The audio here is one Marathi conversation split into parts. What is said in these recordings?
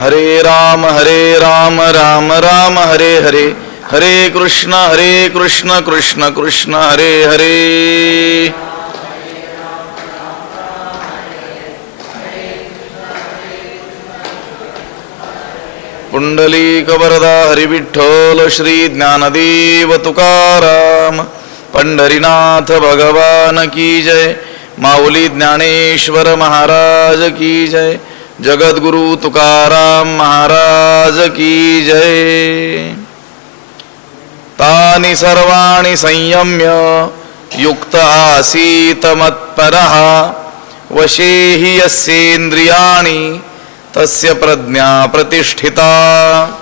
हरे राम राम राम हरे हरे, हरे कृष्ण कृष्ण कृष्ण हरे हरे. पुंडलीक वरदा हरी विठ्ठल श्री ज्ञानदेव तुकाराम. पंढरीनाथ भगवान की जय. माऊली ज्ञानेश्वर महाराज की जय. जगद्गुरु तुकाराम महाराज की जय. तानि सर्वाणि संयम्य युक्त आसीत मत्परः, वशे हि यस्येन्द्रियाणि तस्य प्रज्ञा प्रतिष्ठिता.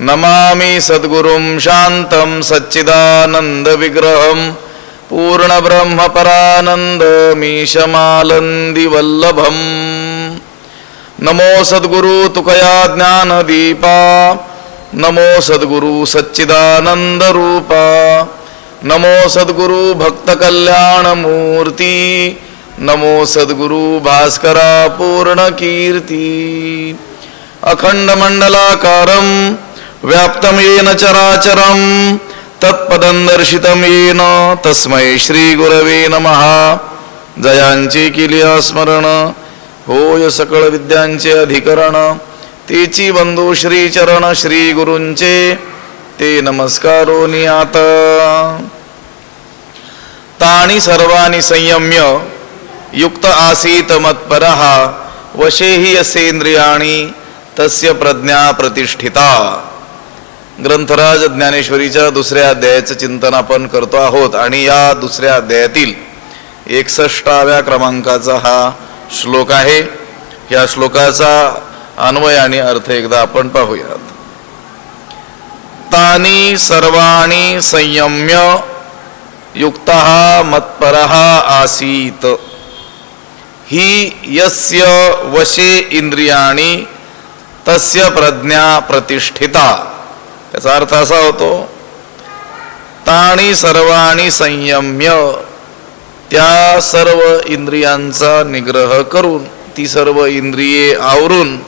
नमामि सद्गुरुं शान्तं सच्चिदानन्द विग्रहं पूर्णब्रह्म परानन्दमीशमालन्दी वल्लभम्. नमो सद्गुरु तुकया ज्ञानदीपा, नमो सद्गुरु सच्चिदानंद रूपा, नमो सद्गुरु भक्त कल्याण मूर्ती, नमो सद्गुरु भास्करा पूर्ण कीर्ती. अखंड मंडलाकारं व्याप्तं येन चराचरं तत्पदं दर्शितं येन तस्मै श्री गुरवे नमः. जयांची केली स्मरण होय सकळ विद्यांचे अधिकरण, तेची बंधू श्री चरण श्री गुरूंचे ते नमस्कारो नियात. तानि सर्वाणि संयम्य युक्त आसीत मत्परः, वशे हि यस्येन्द्रियाणि तस्य प्रज्ञा प्रतिष्ठिता. ग्रंथराज ज्ञानेश्वरीच्या दुसऱ्या अध्यायाचे चिंतन आपण करतो आहोत आणि या दुसऱ्या अध्यायातील 61व्या क्रमांकाचा हा श्लोक आहे. या श्लोकाचा अन्वय आणि अर्थ एकदा आपण पाहूयात. तानि सर्वाणि संयम्य युक्तः मत्परः आसीत, हि यस्य वशे इंद्रियाणि तस्य प्रज्ञा प्रतिष्ठिता. याचा अर्थ असा होतो, तानि सर्वाणि संयम्य, त्या सर्व इंद्रियांचा निग्रह करून, ती सर्व इंद्रिये आवरून,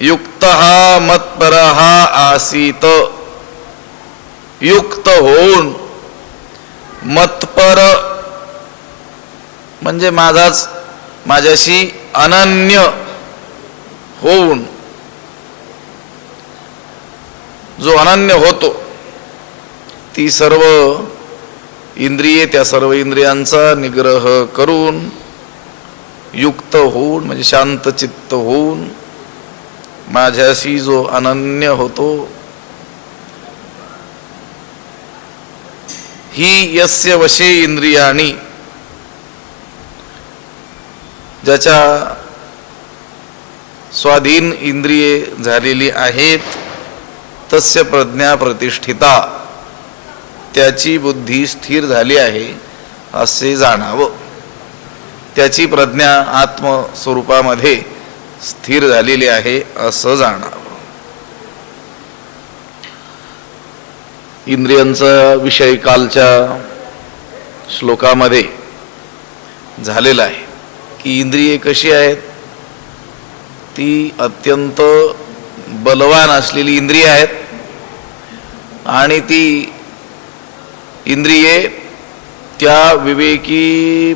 युक्तः मत्परः आसीत, युक्त होऊन, मत्पर म्हणजे माझ्याशी अनन्य होऊन, जो अनन्य होतो, ती सर्व इंद्रिये, त्या सर्व इंद्रियांचा निग्रह करून, युक्त होऊन म्हणजे शांत चित्त होऊन, माझ्याशी जो अनन्य होतो. ही यस्य वशे इंद्रियाणि, ज्याच्या स्वाधीन इंद्रिये झालेली आहेत, तस्य प्रज्ञा प्रतिष्ठिता, त्याची बुद्धी स्थिर झाली आहे असे जाणावं. त्याची प्रज्ञा आत्मस्वरूपामध्ये स्थिर झालेली आहे असं जाणावं. इंद्रियांचा विषय कालच्या श्लोकामध्ये झालेला आहे की इंद्रिये कशी आहेत, ती अत्यंत बलवान असलेली इंद्रिये आहेत आणि ती इंद्रिये त्या विवेकी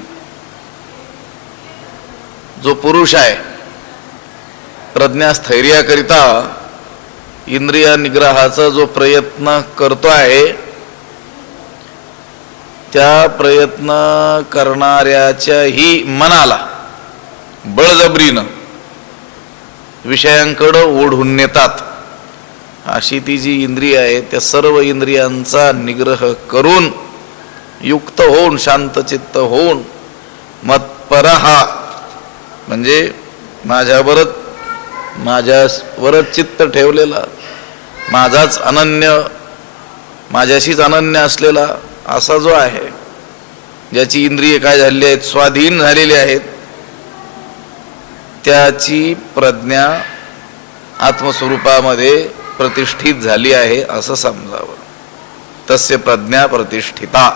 जो पुरुष आहे, प्रज्ञास्थैर्याकरिता इंद्रिय निग्रहाचा जो प्रयत्न करतो आहे, त्या प्रयत्न करणाऱ्याच्याही मनाला बळजबरीनं विषयांकडे ओढून नेतात. अशी ती जी इंद्रिय आहे, त्या सर्व इंद्रियांचा निग्रह करून, युक्त होऊन, शांतचित्त होऊन, मत्परः म्हणजे माझ्यावरच चित्त ठेवलेला, माझाच अनन्य, माझ्याशीच अनन्य असलेला असा जो आहे, ज्याची इंद्रिये काय झालेली आहेत, स्वाधीन झालेली आहेत, त्याची प्रज्ञा आत्मस्वरूपामध्ये प्रतिष्ठित झाली आहे असं समजावं. तस्य प्रज्ञा प्रतिष्ठिता,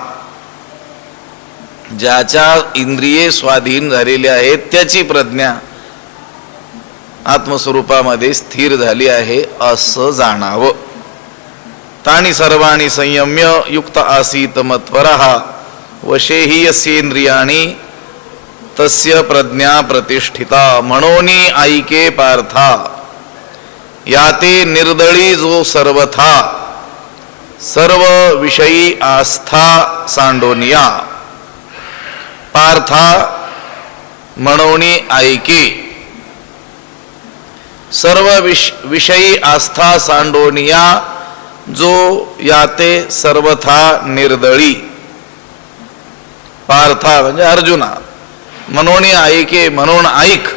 ज्याच्या इंद्रिये स्वाधीन झालेल्या आहेत त्याची प्रज्ञा आत्मस्वरूपामध्ये स्थिर झाली आहे असं जाणावं. तानी सर्वाणी संयम्य युक्त आसीत मत्परः वशेहि यस्येंद्रियाणि तस्य प्रज्ञा प्रतिष्ठिता. म्हणोनी ऐके पार्था याते निर्दळी जो सर्वथा सर्व विषयी आस्था सांडोनिया. पार्था म्हणोनी ऐके सर्व विषयी आस्था सांडोनिया जो याते सर्वथा निर्दळी. पार्था म्हणजे अर्जुना. म्हणून ऐके म्हणून ऐक.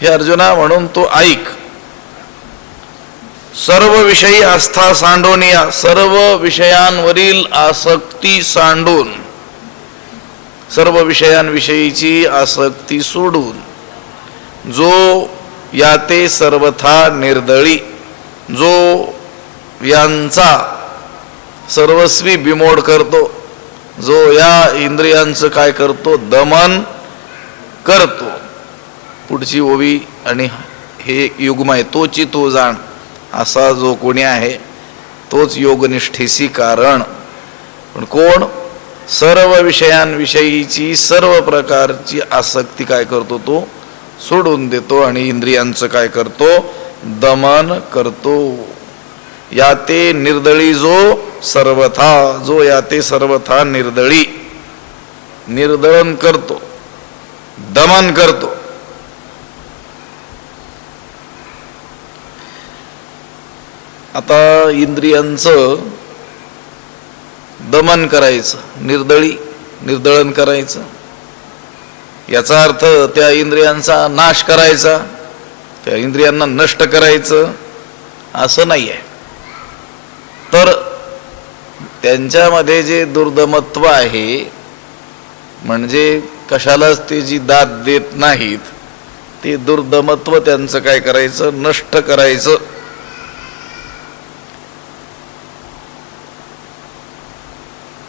हे अर्जुना म्हणून तो ऐक. सर्व विषयी आस्था सांडोनिया सर्व विषयांवरील आसक्ती सांडून सर्व विषयांविषयीची आसक्ती सोडून जो याते सर्वथा निर्दळी जो यांचा सर्वस्वी बिमोड करतो जो या इंद्रियांचं काय करतो दमन करतो. पुढची ओवी आणि हे युग्म आहे तोची तो जाण असा जो कोणी आहे तोच योगनिष्ठेसी कारण. पण कोण सर्व विषयांविषयीची सर्व प्रकारची आसक्ती काय करतो तो सोडून देतो आणि इंद्रियांचं काय करतो दमन करतो. याते निर्दळी जो सर्वथा जो याते सर्वथा निर्दळी निर्दळन करतो दमन करतो. आता इंद्रियांचं दमन करायचं निर्दळन करायचं याचा अर्थ त्या इंद्रियांचा नाश करायचा त्या इंद्रियांना नष्ट करायचं असं नाही आहे. तर त्यांच्यामध्ये जे दुर्दमत्व आहे म्हणजे कशालाच ते जी दाद देत नाहीत ते दुर्दमत्व त्यांचं काय करायचं नष्ट करायचं.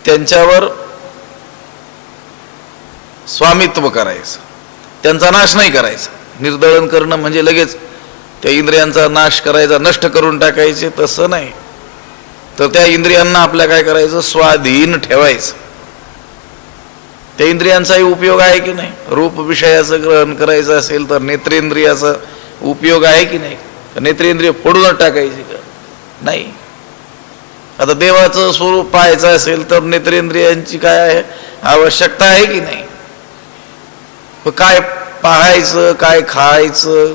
त्यांच्यावर स्वामित्व करायचं त्यांचा नाश नाही करायचा. निर्दळन करणं म्हणजे लगेच त्या इंद्रियांचा नाश करायचा नष्ट करून टाकायचे तसं नाही. तर त्या इंद्रियांना आपल्या काय करायचं स्वाधीन ठेवायचं. त्या इंद्रियांचाही उपयोग आहे की नाही. रूप विषयाचं ग्रहण करायचं असेल तर नेत्रेंद्रियाचा उपयोग आहे की नाही. नेत्रेंद्रिय फोडूनच टाकायची का नाही. आता देवाचं स्वरूप पाहायचं असेल तर नेत्रेंद्रियांची काय आहे आवश्यकता आहे की नाही. काय पाहायचं काय खायचं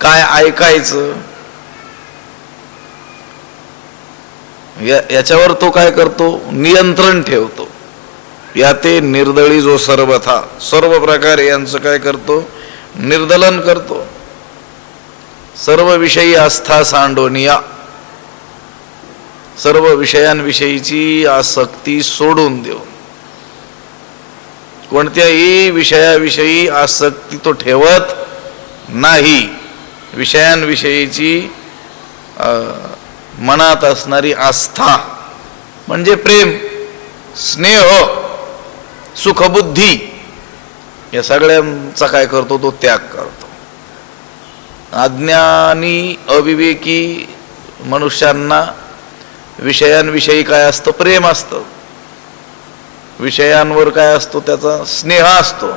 काय ऐकायचं याच्यावर तो काय करतो नियंत्रण ठेवतो. याते निर्दळी जो सर्वथा सर्व प्रकारे यांचं काय करतो निर्दलन करतो. सर्व विषयी आस्था सांडोनिया सर्व विषयांविषयीची आसक्ती सोडून देऊ. कोणत्याही विषयाविषयी आसक्ती तो ठेवत नाही. विषयांविषयीची मनात असणारी आस्था म्हणजे प्रेम स्नेह सुखबुद्धी या सगळ्यांचा काय करतो तो त्याग करतो. अज्ञानी अविवेकी मनुष्यांना विषयांविषयी काय असतं प्रेम असतं. विषयांवर काय असतो त्याचा स्नेह असतो.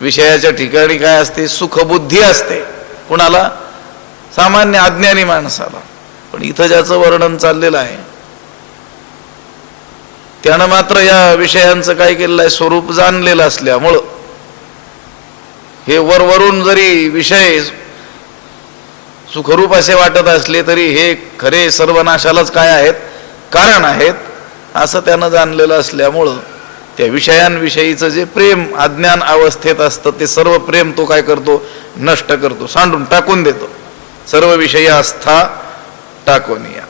विषयाच्या ठिकाणी काय असते सुखबुद्धी असते. कुणाला सामान्य अज्ञानी माणसाला. पण इथं ज्याचं वर्णन चाललेलं आहे त्यानं मात्र या विषयांचं काय केलेलं आहे स्वरूप जाणलेलं असल्यामुळं हे वरवरून जरी विषय सुखरूप असे वाटत असले तरी हे खरे सर्वनाशालाच काय आहेत कारण आहेत असं त्यानं जाणलेलं असल्यामुळं त्या विषयांविषयीचं जे प्रेम अज्ञान अवस्थेत असतं ते सर्व प्रेम तो काय करतो नष्ट करतो सांडून टाकून देतो. सर्व विषयी आस्था टाकून या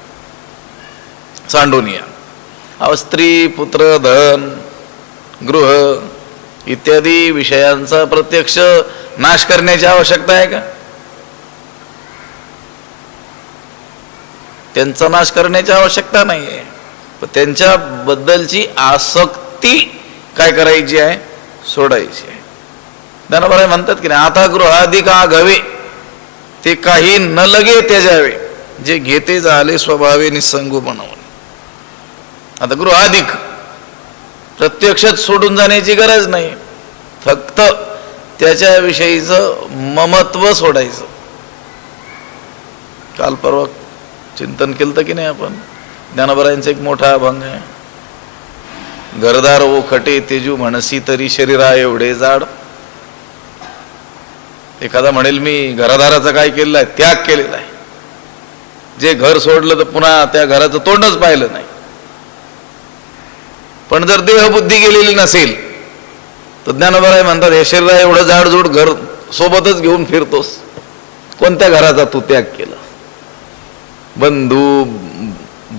सांडून या. स्त्री पुत्र धन गृह इत्यादी विषयांचा प्रत्यक्ष नाश करण्याची आवश्यकता आहे का. त्यांचा नाश करण्याची आवश्यकता नाही आहे. पण त्यांच्याबद्दलची आसक्ती काय करायची आहे सोडायची आहे. ज्ञानोबा म्हणतात की नाही, आता गृहाधिक आघावे ते काही न लगे त्याजावे, जे घेते झाले स्वभावे निसंगू बनवून. आता गृहाधिक प्रत्यक्षात सोडून जाण्याची गरज नाही, फक्त त्याच्याविषयीचं ममत्व सोडायचं. काल परवा चिंतन केलं की नाही आपण, ज्ञानोबरायांचा एक मोठा अभंग आहे, घरदार ओ खटे तेजू म्हणसी तरी शरीरा एवढे जाड. एखादा म्हणेल मी घरादाराचा काय केलेला आहे, त्याग केलेला आहे. जे घर सोडलं तर पुन्हा त्या घराचं तोंडच पाहिलं नाही. पण जर देहबुद्धी गेलेली नसेल तर ज्ञानोबा म्हणतात, हे शरीरा एवढं जाडजूड घर सोबतच घेऊन फिरतोस, कोणत्या घराचा तू त्याग केला? बंधू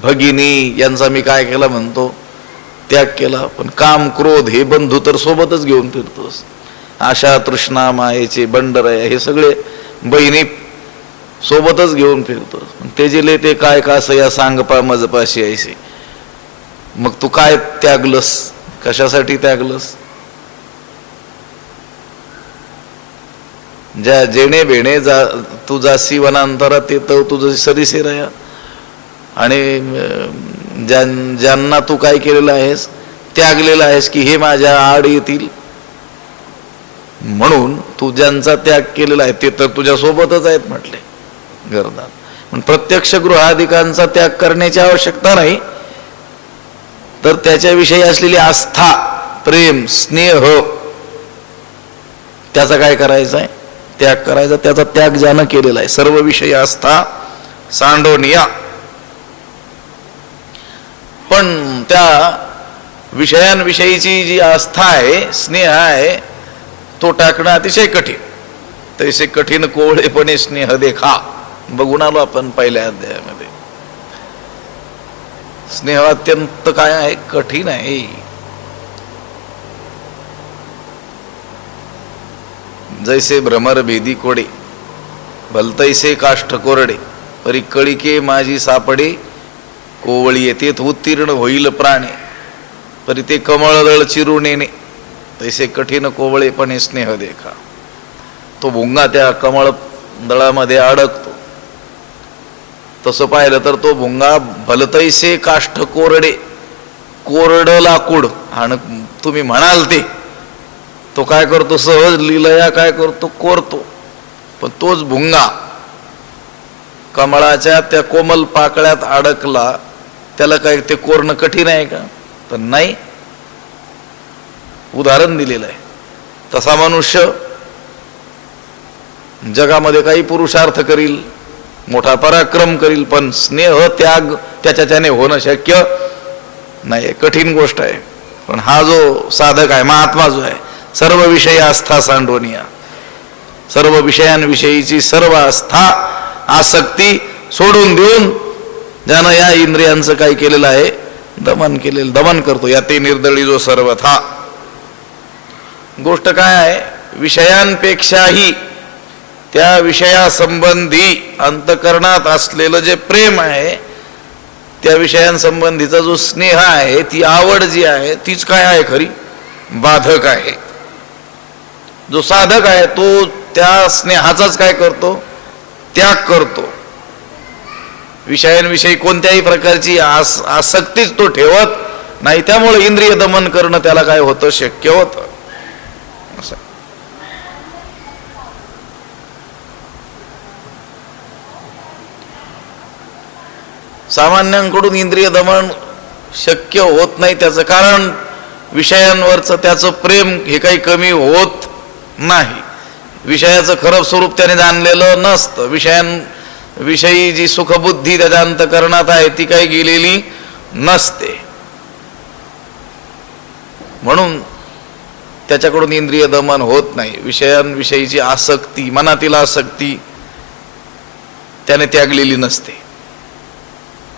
भगिनी यांचा मी काय केला म्हणतो, त्याग केला. पण काम क्रोध हे बंधू तर सोबतच घेऊन फिरतोस. आशा तृष्णा मायेचे बंडरया हे सगळे बहिणी सोबतच घेऊन फिरतोस. ते जिले ते काय कास या सांगपा मजपाशी ऐसे. मग तू काय त्यागलस, कशासाठी त्यागलस? ज्या जेणे बेणे तू जासी वनांतरा ते तव तुझं सरीसे रया. आणि ज्यांना तू काय केलेलं आहेस, त्यागलेलं आहेस की हे माझ्या आड येतील, म्हणून तू ज्यांचा त्याग केलेला आहे ते तर तुझ्या सोबतच आहेत म्हटले घरदार. पण प्रत्यक्ष गृहाधिकांचा त्याग करण्याची आवश्यकता नाही, तर त्याच्याविषयी असलेली आस्था, प्रेम, स्नेह त्याचा काय करायचा आहे, त्याग करायचा. त्याचा त्याग ज्यानं केलेला आहे, सर्व विषयी आस्था सांडोनिया. पण त्या विषयांविषयीची जी आस्था आहे, स्नेह आहे, तो टाकणं अतिशय कठीण. तैसे कठीण कोवळेपणे स्नेह देखा, बघून आलो आपण पहिल्या अध्यायामध्ये. स्नेह अत्यंत काय आहे, कठीण आहे. जैसे भ्रमर भेदी कोडे भलतैसे काष्ठ कोरडे, परी कळिके माझी सापडे, कोवळी येते उत्तीर्ण होईल प्राणे, परी ते कमळदळ चिरून येणे, तैसे कठीण कोवळेपणे स्नेह देखा. तो भुंगा त्या कमळ दळामध्ये अडकतो. तसं पाहिलं तर तो भुंगा भलतैसे काष्ठ कोरडे, कोरडं लाकूड, आणि तुम्ही म्हणाल ते तो काय करतो, सहज लीलया काय करतो, कोरतो. पण तोच भुंगा कमळाच्या त्या कोमल पाकळ्यात अडकला, त्याला काय ते कोरणं कठीण आहे का? तर नाही. उदाहरण दिलेलं आहे. तसा मनुष्य जगामध्ये काही पुरुषार्थ करील, मोठा पराक्रम करील, पण स्नेह त्याग त्याच्याने होणं शक्य नाही, कठीण गोष्ट आहे. पण हा जो साधक आहे, महात्मा जो आहे, सर्व विषयी आस्था सांडोनिया, सर्व विषयांविषयीची सर्व आस्था आसक्ती सोडून देऊन ज्यानं या इंद्रियांचं काय केलेलं आहे, दमन केलेलं, दमन करतो. या ते निर्दळी जो सर्वथा. गोष्ट काय आहे, विषयांपेक्षाही त्या विषयासंबंधी अंतकरणात असलेलं जे प्रेम आहे, त्या विषयांसंबंधीचा जो स्नेह आहे, ती आवड जी आहे, तीच काय आहे, खरी बाधक आहे. जो साधक आहे तो त्या स्नेहाचाच काय करतो, त्याग करतो. विषयांविषयी कोणत्याही प्रकारची आसक्तीच तो ठेवत नाही. त्यामुळे इंद्रिय दमन करणं त्याला काय होतं, शक्य होतं. असं सामान्यांकडून इंद्रिय दमन शक्य होत नाही. त्याचं कारण विषयांवरचं त्याचं प्रेम हे काही कमी होत नाही. विषयाचं खरं स्वरूप त्याने जाणलेलं नसतं. विषयी जी सुखबुद्धी त्याच्या अंतकरणात आहे ती काही गेलेली नसते. म्हणून त्याच्याकडून इंद्रिय दमन होत नाही. विषयांविषयीची आसक्ती, मनातील आसक्ती त्याने त्यागलेली नसते.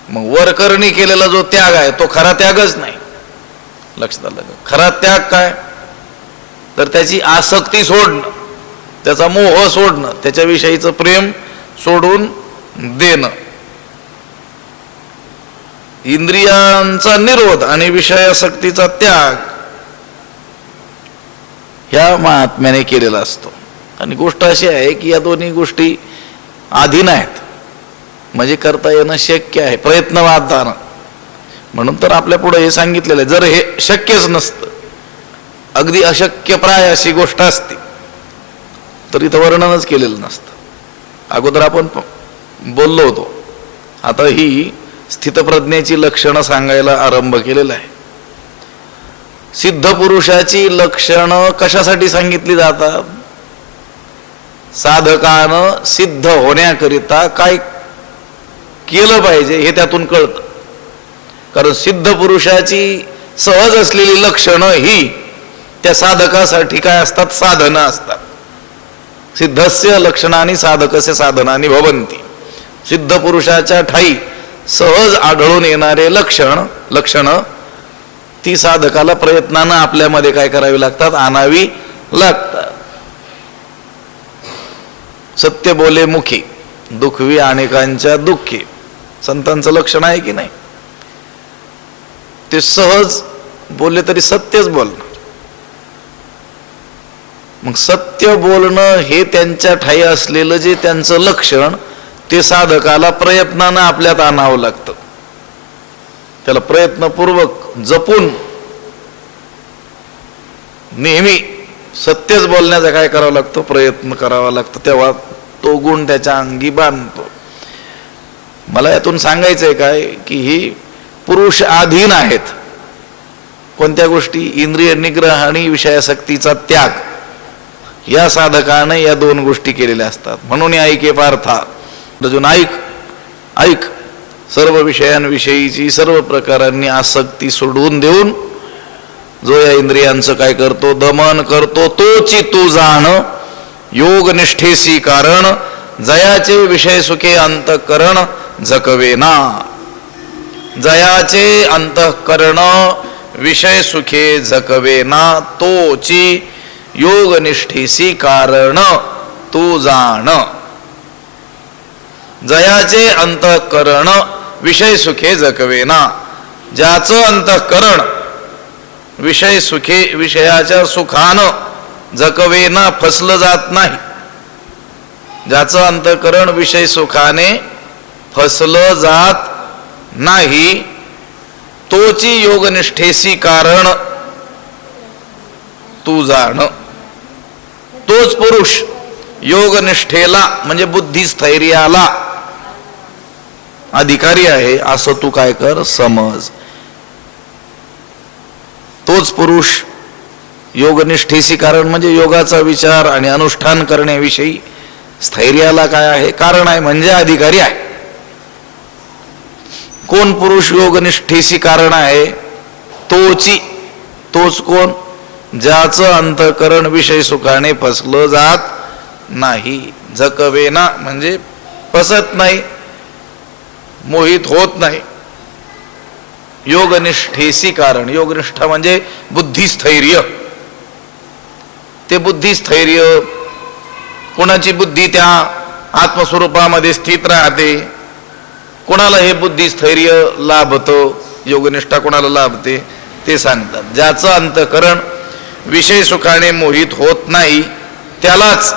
मग वरकरणी केलेला जो त्याग आहे तो खरा त्यागच नाही. लक्षात आलं का? खरा त्याग काय, तर त्याची आसक्ती सोडणं, त्याचा मोह सोडणं, त्याच्याविषयीचं प्रेम सोडून देणं. इंद्रियांचा निरोध आणि विषयासक्तीचा त्याग ह्या महात्म्याने केलेला असतो. आणि गोष्ट अशी आहे की या दोन्ही गोष्टी अधीन आहेत, म्हणजे करता येणं शक्य आहे, प्रयत्न वाढताना. म्हणून तर आपल्या पुढे हे सांगितलेलं आहे. जर हे शक्यच नसतं, अगदी अशक्यप्राय अशी गोष्ट असते, तर इथं वर्णनच केलेलं नसतं. अगोदर आपण बोललो होतो. आता ही स्थितप्रज्ञेची लक्षणं सांगायला आरंभ केलेला आहे. सिद्ध पुरुषाची लक्षणं कशासाठी सांगितली जातात? साधकानं सिद्ध होण्याकरिता काय केलं पाहिजे हे त्यातून कळतं. कारण सिद्ध पुरुषाची सहज असलेली लक्षणं ही त्या साधकासाठी काय असतात? साधनं असतात. सिद्धस्य लक्षणानि साधकस्य साधनानि भवन्ति. सिद्ध पुरुषाच्या ठाई सहज आढळून येणारे लक्षण ती साधकाला प्रयत्नानं आपल्यामध्ये काय करावी लागतात? आणावी लागतात. सत्य बोले मुखी, दुखवी अनेकांच्या दुःखी, संतांचं लक्षण आहे की नाही? ते सहज बोलले तरी सत्यच बोलणं. मग सत्य बोलणं हे त्यांच्या ठाई असलेलं जे त्यांचं लक्षण, ते साधकाला प्रयत्नानं आपल्यात आणावं लागतं. त्याला प्रयत्नपूर्वक जपून नेहमी सत्यच बोलण्याचा काय करावं लागतं? प्रयत्न करावा लागतो. तेव्हा तो गुण त्याच्या अंगी बांधतो. मला यातून सांगायचंय काय की ही पुरुष अधीन आहेत. कोणत्या गोष्टी? इंद्रिय निग्रह आणि विषयासक्तीचा त्याग. या साधकाने या दोन गोष्टी केलेल्या असतात. म्हणून ऐके पार्था, अर्जुन ऐक, सर्व विषयांविषयीची सर्व प्रकारांनी आसक्ती सोडवून देऊन जो या इंद्रियांचं काय करतो? दमन करतो. तोची तू जाण योग निष्ठेसी कारण, जयाचे विषय सुखे अंतःकरण झकवेना. जयाचे अंतःकरण विषय सुखे झकवेना, तोची योग निष्ठेसी कारण तू जाण. जयाचे अंतःकरण विषय सुखे झकवेना. ज्याचं अंतःकरण विषय सुखे, विषयाच्या सुखानं झकवेना, फसलं जात नाही. ज्याचं अंतःकरण विषय सुखाने फसलं जात नाही, तोची योगनिष्ठेसी कारण तू जाण. तोच पुरुष योगनिष्ठेला म्हणजे बुद्धिस्थैर्याला अधिकारी आहे असं तू काय कर? समज. तोच पुरुष योगनिष्ठेसी कारण म्हणजे योगाचा विचार आणि अनुष्ठान करण्याविषयी स्थैर्याला काय आहे? कारण आहे, म्हणजे अधिकारी आहे. कोण पुरुष योगनिष्ठेसी कारण आहे? तोच कोण? ज्याचं अंतःकरण विषय सुखाने फसलं जात नाही. झकवेना म्हणजे फसत नाही, मोहित होत नाही. योगनिष्ठेसी कारण, योगनिष्ठा म्हणजे बुद्धिस्थैर्य. ते बुद्धिस्थैर्य, कोणाची बुद्धी त्या आत्मस्वरूपामध्ये स्थित राहते, कोणाला हे बुद्धिस्थैर्य लाभतं, योगनिष्ठा कोणाला लाभते ते सांगतात. ज्याचं अंतःकरण विषय सुखाने मोहित होत नाही त्यालाच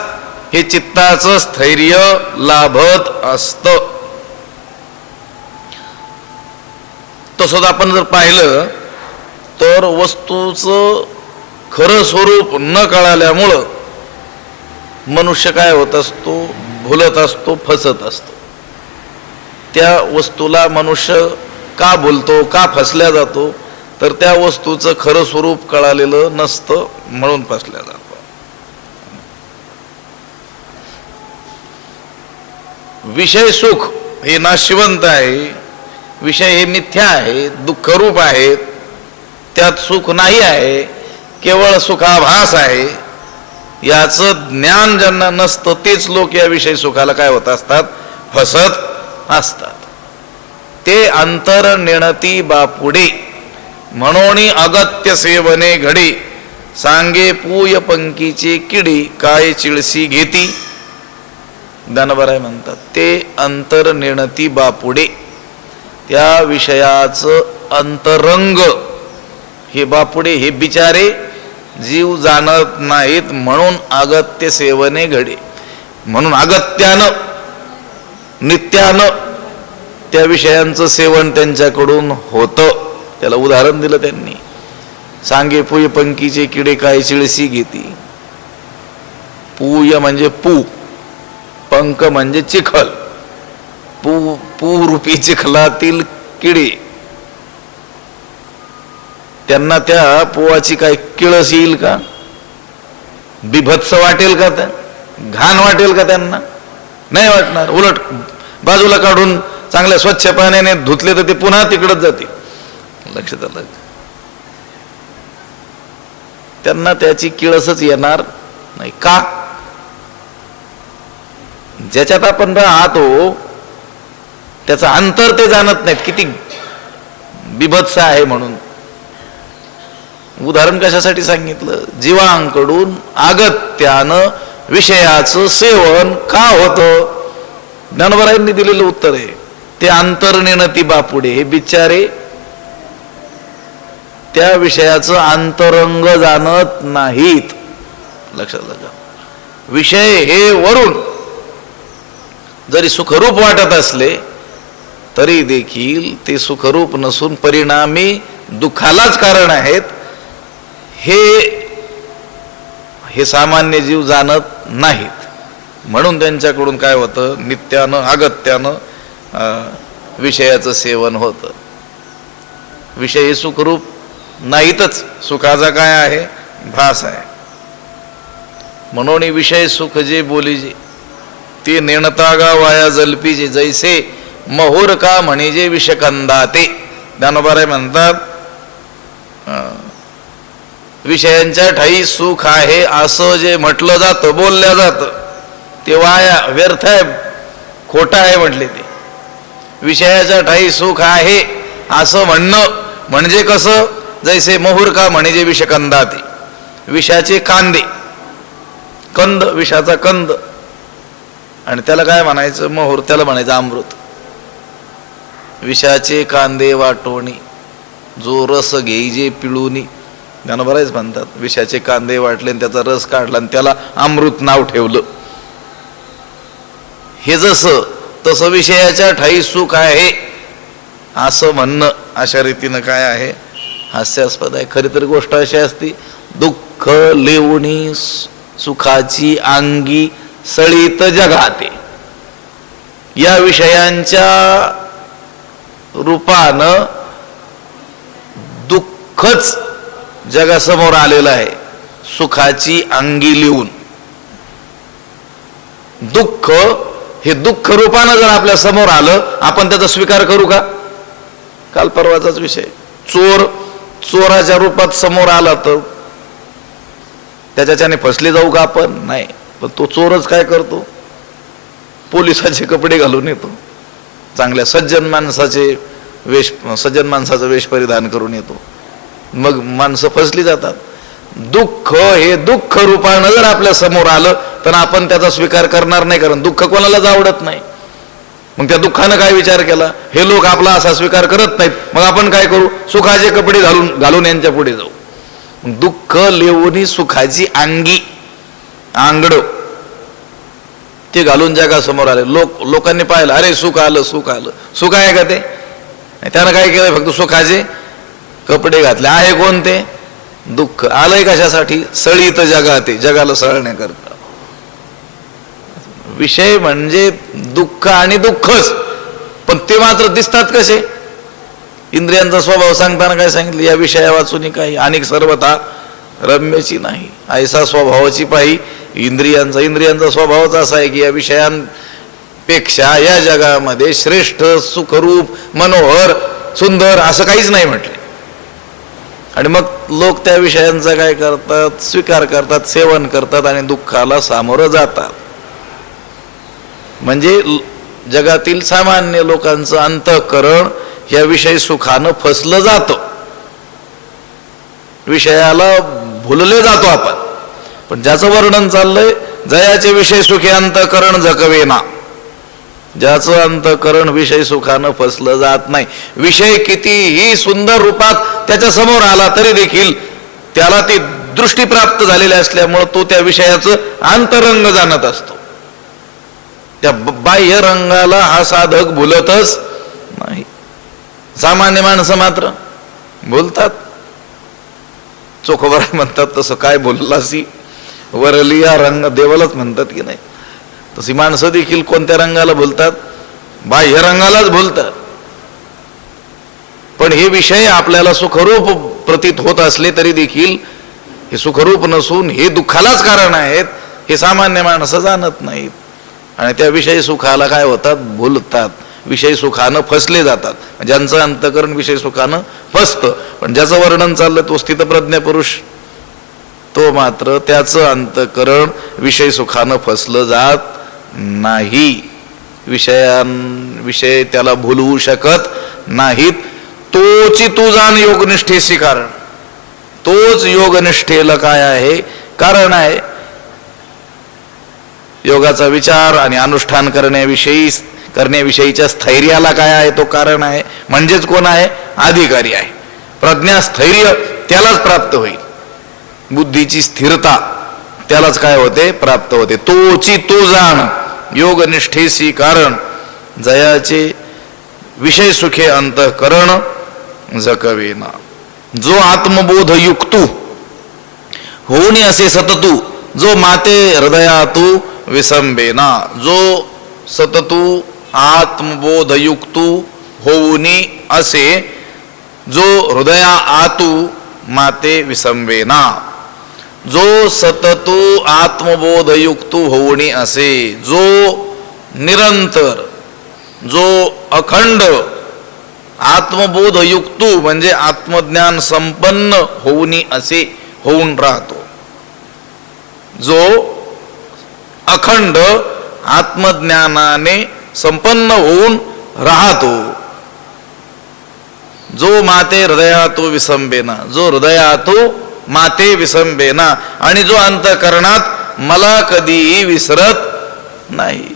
हे चित्ताचं स्थैर्य लाभत असतं. तसंच आपण जर पाहिलं तर वस्तूचं खरं स्वरूप न कळाल्यामुळं मनुष्य काय होत असतो? भुलत असतो, फसत असतो. त्या वस्तूला मनुष्य का भुलतो, का फसल्या जातो? तर त्या वस्तूचं खरं स्वरूप कळालेलं नसतं, म्हणून फसल्या जातो. विषय सुख हे नाशिवंत आहे, विषय हे मिथ्या आहे, दुःखरूप आहे, त्यात सुख नाही आहे, केवळ सुखाभास आहे. याचं ज्ञान ज्यांना नसतं तेच लोक या विषय सुखाला काय होत असतात? फसत असतात. ते अंतर नेणती बापुडे, म्हणून अगत्य सेवने घडी, सांगे पूय पंकीची किडी, काय चिळसी घेती. दानबराय म्हणतात ते अंतर नेणती बापुडे, त्या विषयाचं अंतरंग हे बापुडे, हे बिचारे जीव जाणत नाहीत म्हणून अगत्य सेवने घडे. म्हणून अगत्यानं नित्यानं त्या विषयांचं सेवन त्यांच्याकडून होतं. त्याला उदाहरण दिलं त्यांनी. सांगे पूय पंकीचे किडे काय चिळसी घेती. पूय म्हणजे पू, पंक म्हणजे चिखल. पू रूपी चिखलातील किडे, त्यांना त्या पोवाची काय किळस येईल का? बिभत्स वाटेल का? त्या घाण वाटेल का त्यांना? नाही वाटणार. उलट बाजूला काढून चांगल्या स्वच्छ पाण्याने धुतले तर ते पुन्हा तिकडच जाते. लक्षात आलं? त्यांना त्याची किळसच येणार नाही. का? ज्याच्यात आपण राहतो त्याचं अंतर ते जाणत नाहीत किती बिभत्स आहे म्हणून. उदाहरण कशासाठी सांगितलं? जीवांकडून अगत्यानं विषयाचं सेवन का होतं? ज्ञानोबारायांनी दिलेलं उत्तर आहे ते. अंतर्नेणती बापुडे हे बिचारे त्या विषयाचं अंतरंग जाणत नाहीत. लक्षात लगा. विषय हे वरून जरी सुखरूप वाटत असले तरी देखील ते सुखरूप नसून परिणामी दुःखालाच कारण आहेत. हे सामान्य जीव जाणत नाहीत म्हणून त्यांच्याकडून काय होतं? नित्यानं अगत्यानं विषयाचं सेवन होतं. विषय हे सुखरूप नाहीतच. सुखाचा काय आहे? भास आहे. म्हणून विषय सुख जे बोलीजे ते नेणता गा वाया जलपीजे जैसे महोर का म्हणजे विषकंदा. ते ज्ञानोबाराय म्हणतात विषयांच्या ठाई सुख आहे असं जे म्हटलं जातं, बोलल्या जातं ते वाया, व्यर्थ आहे, खोटं आहे म्हटले ते. विषयाच्या ठाई सुख आहे असं म्हणणं म्हणजे कसं? जैसे महुर का म्हणजे विषकंदा. ते विषाचे कांदे, कंद, विषाचा कंद, आणि त्याला काय म्हणायचं? महुर. त्याला म्हणायचं अमृत. विषाचे कांदे वाटोणी जो रस घेईजे पिळूनी. ज्ञानोबारायच म्हणतात विषाचे कांदे वाटले आणि त्याचा रस काढला आणि त्याला अमृत नाव ठेवलं. हे जसं तसं विषयाच्या ठाई सुख आहे असं म्हणणं अशा रीतीनं काय आहे? हास्यास्पद आहे. खरी तर गोष्ट अशी असती, दुःख लेवणी सुखाची अंगी सळीत जगाते. या विषयांच्या रूपानं दुःखच जगासमोर आलेलं आहे, सुखाची अंगी लिहून. दुःख हे दुःख रूपानं जर आपल्या समोर आलं, आपण त्याचा स्वीकार करू का? काल परवाचाच विषय. चोर चोराच्या रूपात समोर आला तर त्याच्याने फसले जाऊ का आपण? नाही. पण तो चोरच काय करतो? पोलिसाचे कपडे घालून येतो, चांगल्या सज्जन माणसाचं वेश परिधान करून येतो. मग माणसं फसली जातात. दुःख हे दुःख रूपानं जर आपल्या समोर आलं तर आपण त्याचा स्वीकार करणार नाही, कारण दुःख कोणालाच आवडत नाही. मग त्या दुःखानं काय विचार केला? हे लोक आपला असा स्वीकार करत नाहीत, मग आपण काय करू? सुखाचे कपडे घालून यांच्या पुढे जाऊ. दुःख लेवणी सुखाची अंगी, आंगड ते घालून जगासमोर आले. लोकांनी पाहिलं, अरे सुख आलं, सुख आलं. सुख आहे का ते? त्यानं काय केलं? फक्त सुखाचे कपडे घातले. आहे कोणते? दुःख. आलंय कशासाठी? सळीत जगाते, जगाला सळण्याकरता. विषय म्हणजे दुःख आणि दुःखच, पण ते मात्र दिसतात कसे? इंद्रियांचा स्वभाव सांगताना काय सांगितलं? या विषया वाचून काही अनेक सर्वथा रम्यची नाही, ऐसा स्वभावाची पाही इंद्रियांचा स्वभावच असा आहे की या विषयांपेक्षा या जगामध्ये श्रेष्ठ, सुखरूप, मनोहर, सुंदर असं काहीच नाही म्हटले. आणि मग लोक त्या विषयांचा काय करतात? स्वीकार करतात, सेवन करतात आणि दुःखाला सामोरं जातात. म्हणजे जगातील सामान्य लोकांचं अंतःकरण या विषय सुखानं फसलं जातं, विषयाला भुलले जातो आपण. पण ज्याचं वर्णन चाललंय, जयाचे विषय सुखे अंतःकरण जकवेना, ज्याचं अंतःकरण विषय सुखानं फसलं जात नाही. विषय कितीही सुंदर रूपात त्याच्या समोर आला तरी देखील त्याला ते दृष्टी प्राप्त झालेली असल्यामुळं तो त्या विषयाचं अंतरंग जाणत असतो. त्या बाह्य रंगाला हा साधक भुलतच नाही. सामान्य माणसं मात्र बोलतात. चोखोबरा म्हणतात तसं काय बोललासी वरलिया रंग देवालाच म्हणतात की नाही, तशी माणसं देखील कोणत्या रंगाला बोलतात? बाह्य रंगालाच बोलतात. पण हे विषय आपल्याला सुखरूप प्रतीत होत असले तरी देखील हे सुखरूप नसून हे दुःखालाच कारण आहेत हे सामान्य माणसं जाणत नाहीत. आणि त्या विषय सुखाला काय होतात? बोलतात. विषय सुखानं फसले जातात. ज्यांचं अंतकरण विषय सुखानं फसतं. पण ज्याचं वर्णन चाललं तो स्थितप्रज्ञ पुरुष, तो मात्र त्याचं अंतकरण विषय सुखानं फसलं जात नाही. विषय त्याला भुलवू शकत नाहीत. तोची तू जाण योगनिष्ठेशी कारण. तोच योगनिष्ठेला काय आहे? कारण आहे. योगाचा विचार आणि अनुष्ठान करण्याविषयीच्या स्थैर्याला काय आहे? तो कारण आहे. म्हणजेच कोण आहे? अधिकारी आहे. प्रज्ञा स्थैर्य त्यालाच प्राप्त होईल. बुद्धीची स्थिरता त्यालाच काय होते? प्राप्त होते. तोची तो जाण योगनिष्ठेशी कारण जयाचे विषय सुखे अंतःकरण जकवेना. जो आत्मबोध युक्तू होऊनी असे सततू, जो माते हृदयातू विसंबेना. जो सततू आत्मबोध युक्तू होऊनी असे, जो हृदया आतू माते विसंबेना. जो सततू आत्मबोध युक्तू होऊनी असे, जो निरंतर, जो अखंड आत्मबोध युक्तू म्हणजे आत्मज्ञान संपन्न होऊनी असे होऊन राहतो. जो अखंड आत्मज्ञानाने संपन्न होऊन राहतो. जो माते हृदयातू विसंबेना. जो हृदयातू माते विसंबेना. आणि जो अंतःकरणात मला कधीही विसरत नाही.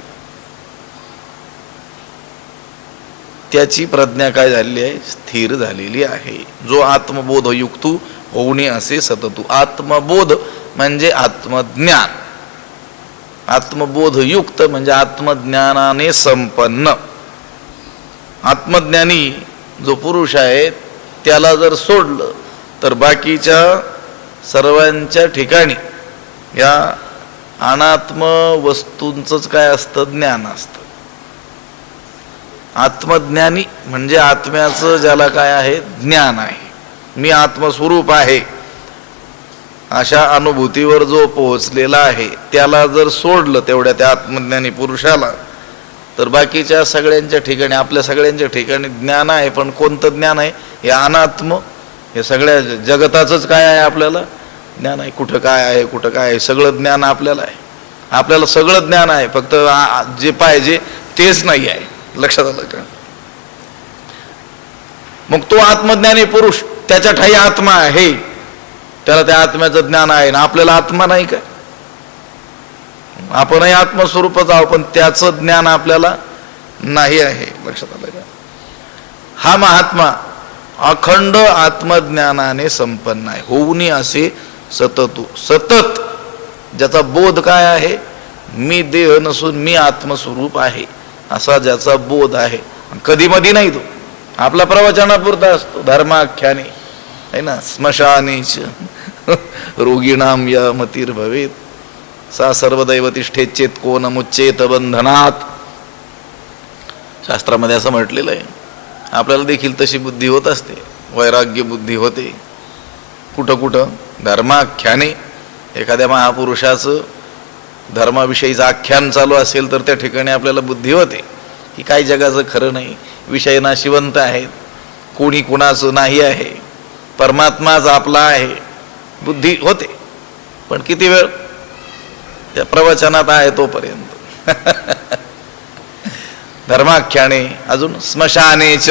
त्याची प्रज्ञा काय झालेली आहे? स्थिर झालेली आहे. जो आत्मबोध युक्तू होऊनी असे सततू. आत्मबोध म्हणजे आत्मज्ञान. आत्मबोध युक्त म्हणजे आत्मज्ञानाने संपन्न. आत्मज्ञानी जो पुरुष आहे त्याला जर सोडलं तर बाकीच्या सर्वांच्या ठिकाणी या अनात्म वस्तूंचंच काय असतं? ज्ञान असतं. आत्मज्ञानी म्हणजे आत्म्याचं ज्याला काय आहे? ज्ञान आहे. मी आत्मस्वरूप आहे अशा अनुभूतीवर जो पोहोचलेला आहे त्याला जर सोडलं तेवढ्या त्या आत्मज्ञानी पुरुषाला, तर बाकीच्या सगळ्यांच्या ठिकाणी, आपल्या सगळ्यांच्या ठिकाणी ज्ञान आहे. पण कोणतं ज्ञान आहे? हे अनात्म, हे सगळ्या जगताचंच काय आहे? आपल्याला ज्ञान आहे. कुठं काय आहे, कुठं काय आहे, सगळं ज्ञान आपल्याला आहे. आपल्याला सगळं ज्ञान आहे, फक्त जे पाहिजे तेच नाही आहे. लक्षात आलं का? मग तो आत्मज्ञानी पुरुष त्याच्या ठाई आत्मा आहे, त्याला त्या आत्म्याचं ज्ञान आहे ना. आपल्याला आत्मा नाही काय? आपणही आत्मस्वरूपच आहोत, पण त्याचं ज्ञान आपल्याला नाही आहे. लक्षात आलं का? हा महात्मा अखंड आत्मज्ञानाने संपन्न आहे. होऊनी असे सततू. सतत ज्याचा बोध काय आहे? मी देह नसून मी आत्मस्वरूप आहे असा ज्याचा बोध आहे. कधी मधी नाही, तो आपला प्रवचनापुरता असतो. धर्माख्याने आहे ना. स्मशानेच रोगिणाम या मतिर्भवेत सा सर्वदैव तिष्ठेत कोण मुच्चेत बंधनात. शास्त्रामध्ये असं म्हटलेलं आहे. आपल्याला देखील तशी बुद्धी होत असते. वैराग्य बुद्धी होते. कुठं कुठं? धर्माख्याने. एखाद्या महापुरुषाचं धर्माविषयीचं आख्यान चालू असेल तर त्या ठिकाणी आपल्याला बुद्धी होते की काही जगाचं खरं नाही. विषय नाशिवंत आहेत. कोणी कुणाचं नाही आहे. परमात्माच आपला आहे. बुद्धी होते. पण किती वेळ? त्या प्रवचनात आहे तोपर्यंत. धर्माख्याने. अजून स्मशानेच.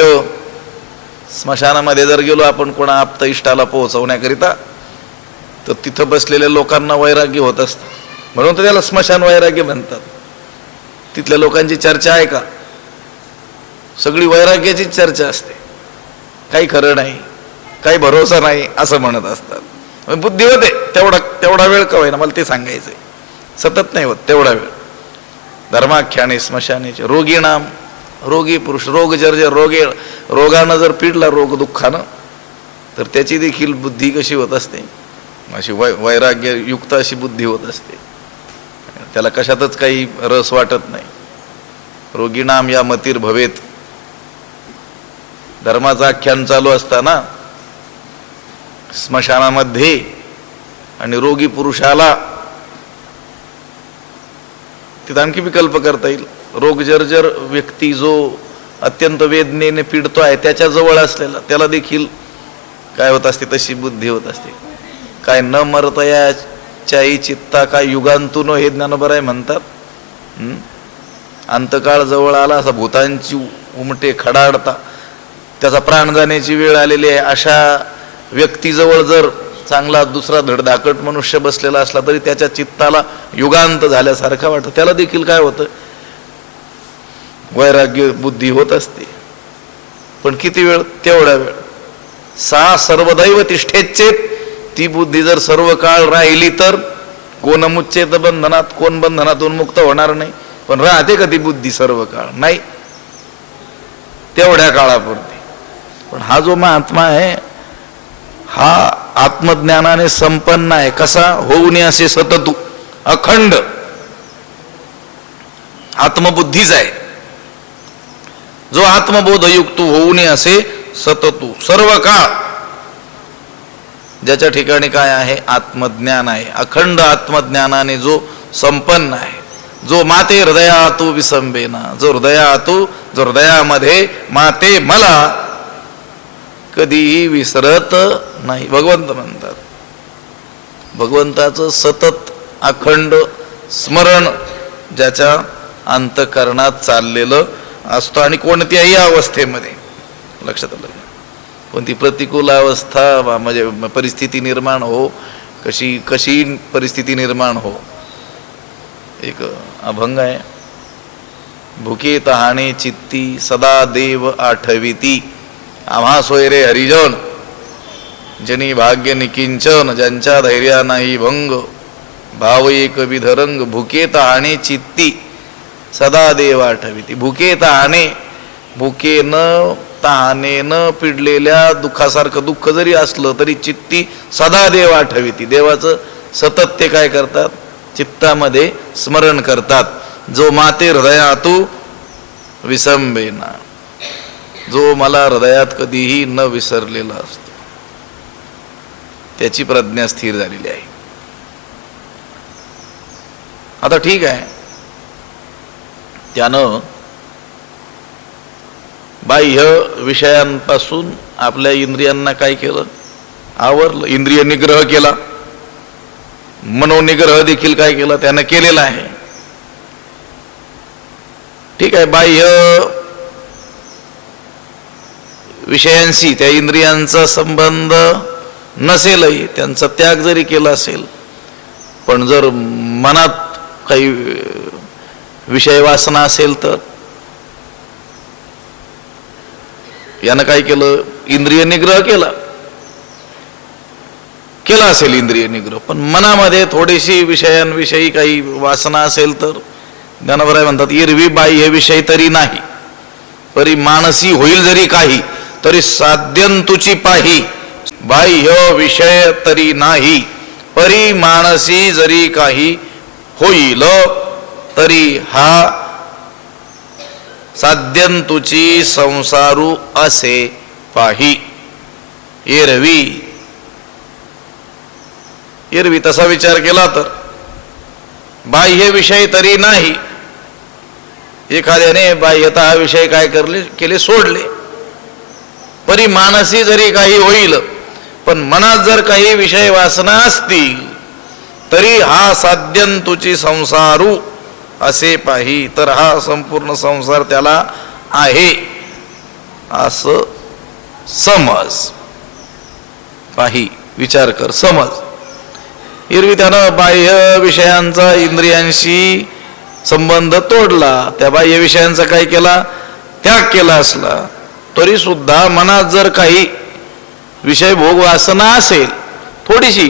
स्मशानामध्ये जर गेलो आपण कोणा आप्त इष्टाला पोहोचवण्याकरिता, तर तिथं बसलेल्या लोकांना वैराग्य होत असतं. म्हणून तर त्याला स्मशान वैराग्य म्हणतात. तिथल्या लोकांची चर्चा आहे का? सगळी वैराग्याचीच चर्चा असते. काही खरं नाही, काही भरोसा नाही असं म्हणत असतात. बुद्धी होते तेवढा वेळ का होईना, मला ते सांगायचंय. सतत नाही होत तेवढा वेळ. धर्माख्याने स्मशानेचे रोगीणाम, रोगी पुरुष, रोग जर्जर, रोगानं जर पिडला, रोग दुःखानं, तर त्याची देखील बुद्धी कशी होत असते, अशी वैराग्य युक्त अशी बुद्धी होत असते. त्याला कशातच काही रस वाटत नाही. रोगीणाम या मतीर भवेत. धर्माचं आख्यान चालू असताना स्मशानामध्ये आणि रोगी पुरुषाला तिथं आणखी विकल्प करता येईल. रोग जर्जर व्यक्ती जो अत्यंत वेदनेने पीडितो आहे त्याच्या जवळ असलेला त्याला देखील काय होत असते, तशी बुद्धी होत असते. काय न मरतयाच्याही चित्ता काय युगांतून हे ज्ञानोबर आहे म्हणतात. अंतकाळ जवळ आला असा भूतांची उमटे खडाडता त्याचा प्राण जाण्याची वेळ आलेली आहे, अशा व्यक्तीजवळ जर चांगला दुसरा धडधाकट मनुष्य बसलेला असला तरी त्याच्या चित्ताला युगांत झाल्यासारखं वाटतं. त्याला देखील काय होतं, वैराग्य बुद्धी होत असते. पण किती वेळ, तेवढा वेळ. सा सर्वदैव तिष्ठेच्चेत, ती बुद्धी जर सर्व काळ राहिली तर कोण मुच्चेत बंधनात, कोण बंधनातून मुक्त होणार नाही. पण राहते का ती बुद्धी सर्व काळ? नाही, तेवढ्या काळापुरती. पण हा जो महात्मा आहे हा आत्मज्ञानाने संपन्न आहे. कसा? होऊन असे सततू अखंड आत्मबुद्धीच आहे. जो आत्मबोधयुक्त होऊन असे सततू सर्व काळ, ज्याच्या ठिकाणी काय आहे, आत्मज्ञान आहे. अखंड आत्मज्ञानाने जो संपन्न आहे, जो माते हृदयातू विसंबेना, जो हृदयामध्ये माते मला कधीही विसरत नाही. भगवंत म्हणतात. भगवंताचं सतत अखंड स्मरण ज्याच्या अंतःकरणात चाललेलं असतं आणि कोणत्याही अवस्थेमध्ये, लक्षात आलं, कोणती प्रतिकूल अवस्था म्हणजे परिस्थिती निर्माण हो, कशी परिस्थिती निर्माण हो. एक अभंग आहे, भुके तहाने चित्ती सदा देव आठविती, आम्हा सोयरे हरिजन जनी भाग्य निकिंचन, ज्यांच्या धैर्या नाही भंग, भाव एक विधरंग. भुके तहाने चित्ती सदा देव आठविती. भुके तहाने, भुकेनं तहानेनं पिडलेल्या दुःखासारखं दुःख जरी असलं तरी चित्ती सदा देव आठविती. देवाचं सतत ते काय करतात, चित्तामध्ये स्मरण करतात. जो माते हृदयातू विसंबेना, जो मला हृदयात कधीही न विसरलेला असतो, त्याची प्रज्ञा स्थिर झालेली आहे. आता ठीक आहे, त्यानं बाह्य विषयांपासून आपल्या इंद्रियांना काय केलं, आवरलं. इंद्रिय निग्रह केला, मनोनिग्रह देखील काय केला, त्यानं केलेला आहे. ठीक आहे, बाह्य विषयांशी त्या इंद्रियांचा संबंध नसेलही, त्यांचा त्याग जरी केला असेल, पण जर मनात काही विषय वासना असेल तर यानं काय केलं, इंद्रिय निग्रह केला असेल इंद्रिय निग्रह, पण मनामध्ये थोडीशी विषयांविषयी काही वासना असेल तर ज्ञानोबराय म्हणतात, इरवी बाह्य विषय तरी नाही, परी मानसी होईल जरी काही, तरी साध्यंतुची पाही. बाह्य विषय तरी नाही, परी मानसी जरी काही होईल, तरी हा साध्यंतुची संसारू असे पाही. एरवी तसा विचार केला तर बाह्य विषय तरी नाही, एखाद्याने बाह्यता हा विषय काय केले, सोडले. परी मानसी जरी काही होईल, पण मनात जर काही विषय वासना असतील तरी हा साध्यंतुची संसारू असे पाही, तर हा संपूर्ण संसार त्याला आहे असं समज. पाही, विचार कर, समज. एरवी त्यानं बाह्य विषयांचा इंद्रियांशी संबंध तोडला, त्या बाह्य विषयांचा काय केला, त्याग केला असला तरी सुद्धा मनात जर काही विषय भोग वासना असेल थोडीशी,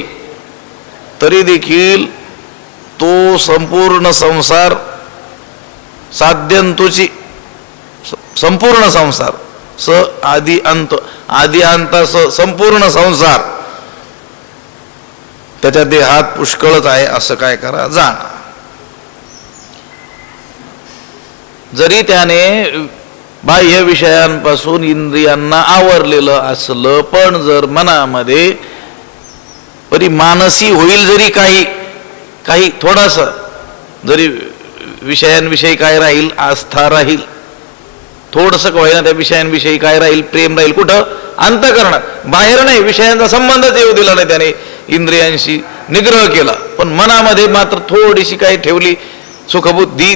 तरी देखील तो संपूर्ण संसार साध्यंतुची संपूर्ण संसार स आदि अंत, आदि अंत संपूर्ण संसार त्याच्या देहात पुष्कळच आहे असं काय करा जाणा. जरी त्याने बाह्य विषयांपासून इंद्रियांना आवरलेलं असलं, पण जर मनामध्ये परी मानसी होईल जरी काही थोडास जरी विषयांविषयी काय राहील, आस्था राहील, थोडंसं का होईना त्या विषयांविषयी काय राहील, प्रेम राहील, कुठं अंतःकरणात, बाहेर नाही. विषयांचा संबंधच येऊ दिला नाही त्याने, इंद्रियांशी निग्रह केला, पण मनामध्ये मात्र थोडीशी काही ठेवली, सुखबुद्धी,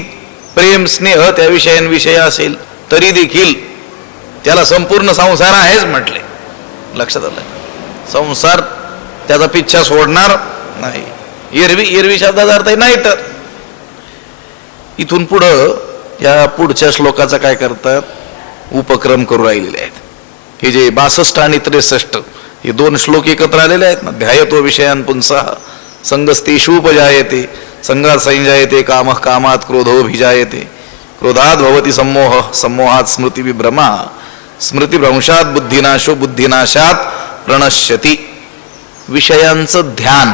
प्रेम, स्नेह त्या विषयांविषयी असेल, तरी देखील त्याला संपूर्ण संसार आहेच म्हटले. लक्षात आलं? संसार त्याचा पिच्छा सोडणार नाही. एरवी शब्दाचा अर्थ नाही. तर इथून पुढं या पुढच्या श्लोकाचा काय करतात, उपक्रम करू राहिलेले आहेत. हे जे 62 आणि 63 हे 2 श्लोक एकत्र आलेले आहेत ना, ध्यायतो विषयान पुंसः संगस्तेषुपजायते संगात संजायते कामः कामात क्रोधोभिजायते क्रोधात भवति सम्मोहः सम्मोहात स्मृती विभ्रमा स्मृतिभ्रंशात बुद्धिनाशो बुद्धिनाशात प्रणश्यति. विषयांचं ध्यान,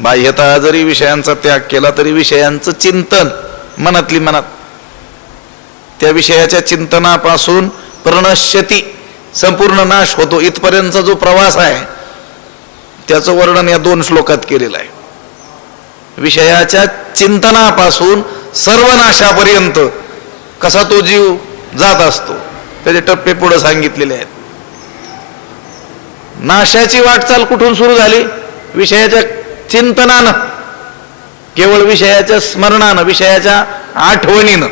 बाह्यतः जरी विषयांचा त्याग केला तरी विषयांचं चिंतन मनातली मनात, त्या विषयाच्या चिंतनापासून प्रणश्यति संपूर्ण नाश होतो. इथपर्यंतचा जो प्रवास आहे त्याचं वर्णन या 2 श्लोकात केलेलं आहे. विषयाच्या चिंतनापासून सर्वनाशापर्यंत कसा तो जीव जात असतो त्याचे टप्पे पुढे सांगितलेले आहेत. नाशाची वाटचाल कुठून सुरू झाली? विषयाच्या चिंतनानं, केवळ विषयाच्या स्मरणानं, विषयाच्या आठवणीनं.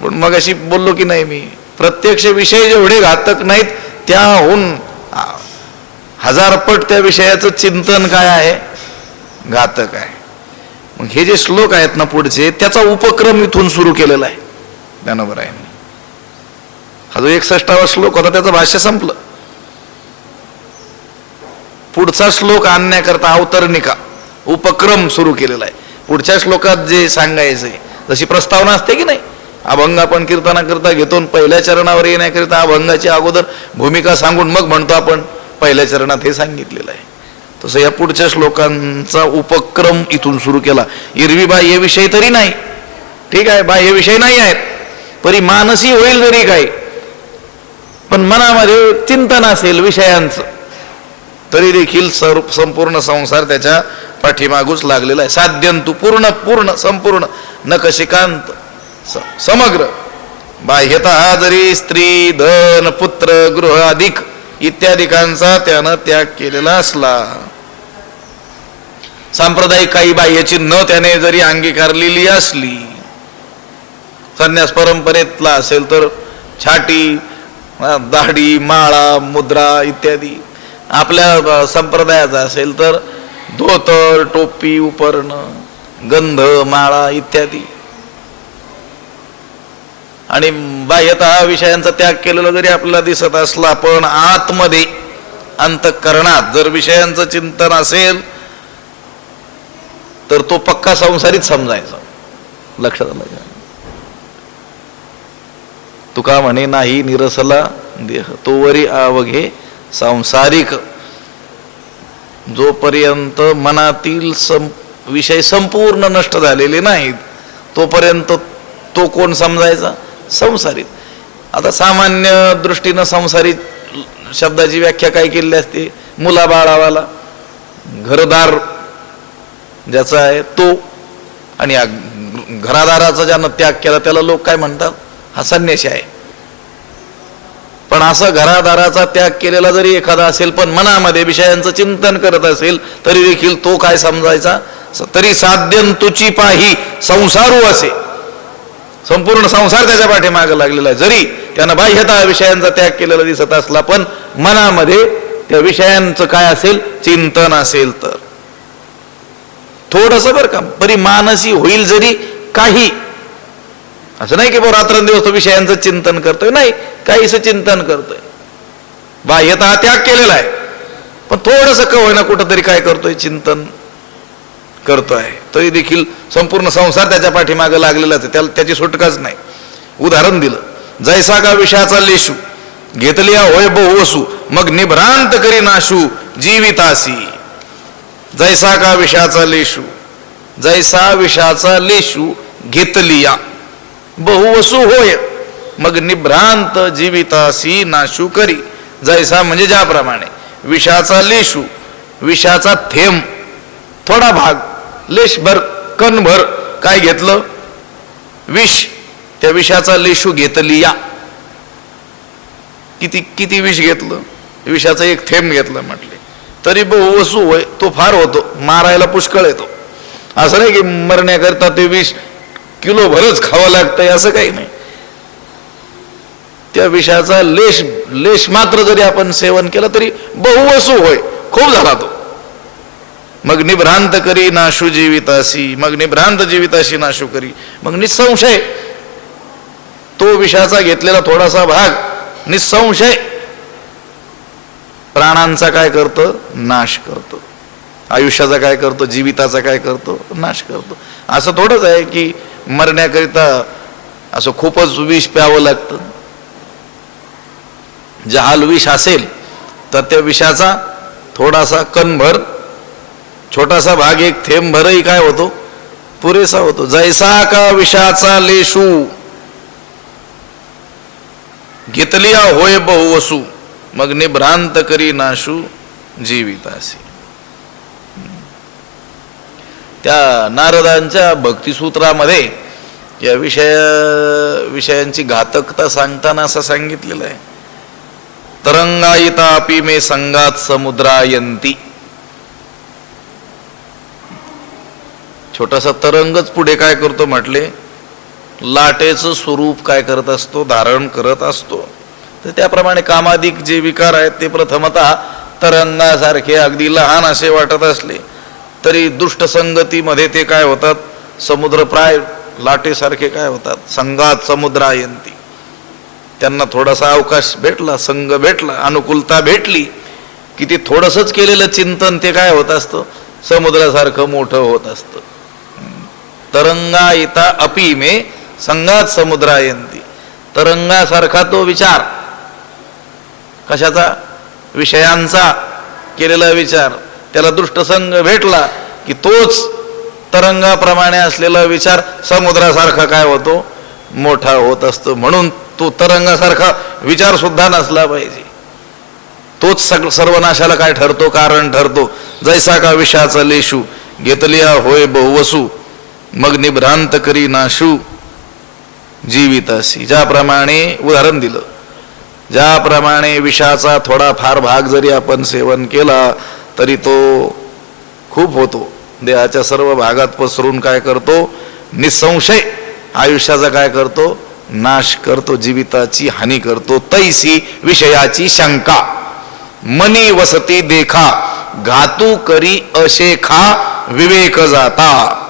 पण मग अशी बोललो की नाही मी, प्रत्यक्ष विषय जेवढे घातक नाहीत त्याहून 1000 पट त्या विषयाचं चिंतन काय आहे, घातक आहे. मग हे जे श्लोक आहेत ना पुढचे, त्याचा उपक्रम इथून सुरू केलेला आहे ज्ञानोबा आहे. हा जो 61वा श्लोक होता त्याचं भाष्य संपलं. पुढचा श्लोक आणण्याकरता अवतरणिका उपक्रम सुरू केलेला आहे. पुढच्या श्लोकात जे सांगायचंय, जशी प्रस्तावना असते की नाही, अभंग आपण कीर्तनाकरता घेतो, पहिल्या चरणावर येण्याकरिता अभंगाची अगोदर भूमिका सांगून मग म्हणतो आपण पहिल्या चरणात हे सांगितलेलं आहे. तसं या पुढच्या श्लोकांचा उपक्रम इथून सुरू केला. एरवी बाह्य विषय तरी नाही, ठीक आहे, बाह्य विषय नाही आहेत, परी मानसी होईल जरी काही, पण मनामध्ये चिंतन असेल विषयांचं, तरी देखील संपूर्ण संसार त्याच्या पाठीमागूच लागलेला आहे. साध्यंतु पूर्ण संपूर्ण नकशिकांत समग्र. बाह्यतः जरी स्त्री, धन, पुत्र, गृह अधिक इत्यादिकांचा त्यानं त्याग केलेला असला, सांप्रदायिक काही बाह्य चिन्ह त्याने जरी अंगीकारलेली असली, संन्यास परंपरेतला असेल तर छाटी, दाढी, माळा, मुद्रा इत्यादी, आपल्या संप्रदायाचा असेल तर धोतर, टोपी, उपरण, गंध, माळा इत्यादी, आणि बाह्यतः विषयांचा त्याग केलेला जरी आपल्याला दिसत असला, पण आतमध्ये अंतःकरणात जर विषयांचं चिंतन असेल तर तो पक्का संसारीत समजायचा. लक्षात आलं का? तुका म्हणे नाही निरसला देह तोवरी आवघे सांसारिक. जोपर्यंत मनातील विषय संपूर्ण नष्ट झालेले नाहीत तोपर्यंत तो कोण समजायचा? संसारित. आता सामान्य दृष्टीनं संसारित शब्दाची व्याख्या काय केलेली असते? मुलाबाळावाला, घरदार ज्याचा आहे तो, आणि घरादाराचा ज्यानं त्याग केला त्याला लोक काय म्हणतात? हा संन्यासी आहे. पण असं घरादाराचा त्याग केलेला जरी एखादा असेल पण मनामध्ये विषयांचं चिंतन करत असेल तरी देखील तो काय समजायचा? तरी साध्यंतुची पाही संसारू असे. संपूर्ण संसार त्याच्या पाठीमागे लागलेला आहे. जरी त्यानं बाह्यतः विषयांचा त्याग केलेला दिसत असला पण मनामध्ये त्या विषयांचं काय असेल? चिंतन असेल तर थोडस बरं का, परी मानसी होईल जरी काही. असं नाही की बरं रात्रंदिवस तो विषयांचं चिंतन करतोय, नाही, काहीच चिंतन करतोय. बाह्यतः त्याग केलेला आहे पण थोडंसं का होईना कुठंतरी काय करतोय, चिंतन करतोय. तरी देखील संपूर्ण संसार त्याच्या पाठीमागे लागलेलाच आहे, त्याला त्याची सुटकाच नाही. उदाहरण दिलं, जैसा का विषाचा लेशू घेतलिया होय बहुवसू मग निभ्रांत करी नाशू जीवितासी. जैसा का विषाचा लेशू, जैसा विषाचा लेशू घेतलिया बहुवसू होय मग निभ्रांत जीवितासी नाशू करी. जैसा म्हणजे ज्याप्रमाणे विषाचा लेशू, विषाचा थेंब, थोडा भाग, लेशभर, कणभर काय घेतलं, विष. त्या विषाचा लेशू घेतलिया. किती किती विष घेतलं, विषाचं एक थेंब घेतलं म्हटले तरी बहुवसू होय. तो फार होतो, मारायला पुष्कळ येतो. असं नाही की मरण्याकरता ते विष किलो भरच खावं लागतंय, असं काही नाही. त्या विषाचा लेश मात्र जरी आपण सेवन केलं तरी बहुवसू होय, खूप झाला तो. मग निभ्रांत करी नाशू जीवितासी, मग निभ्रांत जीविताशी नाशू करी. मग निसंशय तो विषाचा घेतलेला थोडासा भाग निसंशय प्राणांचा काय करतो, नाश करतो. आयुष्याचा काय करतो, जीविताचा काय करतो, नाश करतो. असं थोडंच आहे की मरण्याकरिता असं खूपच विष प्यावं लागतं. जहाल विष असेल तर त्या विषाचा थोडासा कणभर, छोटासा भाग, एक थेंब भरही काय होतो, पुरेसा होतो. जैसा का विषाचा लेशू घेतलिया होय बहुवसू मग निभ्रांत करी नाशू जीवितासी. त्या नारदांच्या भक्तिसूत्रामध्ये या विषयांची घातकता सांगताना असं सांगितलेलं आहे, तरंगायिता अपि मे संगात समुद्रायंती. छोटासा तरंगच पुढे काय करतो म्हटले, लाटेचं स्वरूप काय करत असतो, धारण करत असतो. तर त्याप्रमाणे कामाधिक जे विकार आहेत ते प्रथमतः तरंगासारखे अगदी लहान असे वाटत असले तरी दुष्ट संगतीमध्ये ते काय होतात, समुद्रप्राय लाटेसारखे काय होतात, संगात समुद्रायंती. त्यांना थोडासा अवकाश भेटला, संग भेटला, अनुकूलता भेटली की ते थोडंसंच केलेलं चिंतन ते काय होत असतं, समुद्रासारखं मोठं होत असतं. तरंगायिता अपि मे संगात समुद्रायंती. तरंगासारखा तो विचार, कशाचा, विषयांचा केलेला विचार, त्याला दृष्टसंग भेटला की तोच तरंगाप्रमाणे असलेला विचार समुद्रासारखा काय होतो, मोठा होत असतो. म्हणून तो तरंगासारखा विचार सुद्धा नसला पाहिजे. तोच सर्वनाशाला काय ठरतो, कारण ठरतो. जैसा का विषाचा लेशू घेतलिया होय बहुवसू मग निभ्रांत करी नाशू जीवितासी. ज्याप्रमाणे उदाहरण दिलं, ज्याप्रमाणे विषाचा थोडा फार भाग जरी आपण सेवन केला तरी तो खूप होतो, देहाच्या सर्व भागात पसरून काय करतो, निसंशय आयुष्याचा काय करतो, नाश करतो, जीविताची हानी करतो. तैसी विषयाची शंका मनी वसती देखा घातू करी अशेखा विवेक जाता.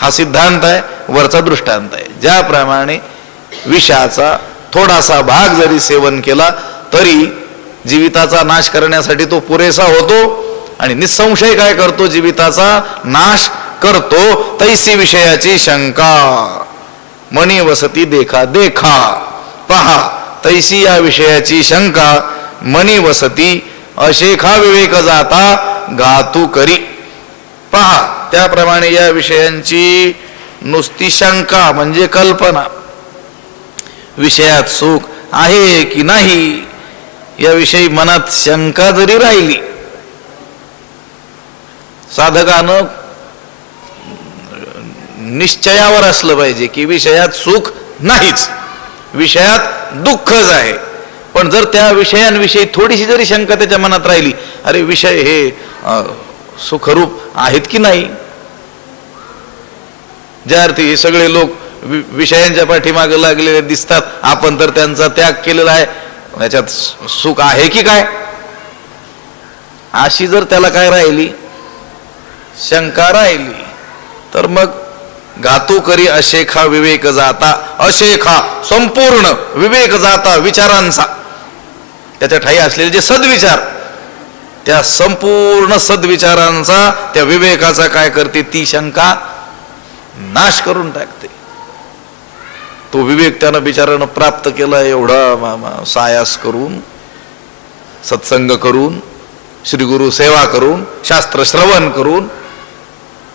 हा सिद्धांत आहे, वरचा दृष्टांत आहे. ज्याप्रमाणे विषाचा थोडासा भाग जरी सेवन केला तरी जीविताचा नाश करण्यासाठी तो पुरेसा होतो आणि निसंशय काय करतो, जीविताचा नाश करतो. तैसी विषयाची शंका मनी वसती देखा, देखा पहा, तैसी या विषयाची शंका मनी वसती अशेखा विवेक जाता घातू करी. पहा, त्याप्रमाणे या विषयांची नुसती शंका म्हणजे कल्पना, विषयात सुख आहे की नाही याविषयी मनात शंका जरी राहिली, साधकानं निश्चयावर असलं पाहिजे की विषयात सुख नाहीच, विषयात दुःखच आहे. पण जर त्या विषयांविषयी थोडीशी जरी शंका त्याच्या मनात राहिली, अरे विषय हे सुखरूप आहेत की नाही, ज्या अर्थी हे सगळे लोक विषयांच्या पाठीमागे लागलेले दिसतात, आपण तर त्यांचा त्याग केलेला आहे, याच्यात सुख आहे की काय, अशी जर त्याला काय राहिली, शंका राहिली, तर मग घातू करी अशेखा विवेक जाता. अशेखा संपूर्ण विवेक जाता विचारांचा, त्याच्या ठाई असलेले जे सद्विचार त्या संपूर्ण सद्विचारांचा, त्या विवेकाचा काय करते, ती शंका नाश करून टाकते. तो विवेक त्यानं बिचारानं प्राप्त केला एवढा सायास करून, सत्संग करून, श्री गुरु सेवा करून, शास्त्र श्रवण करून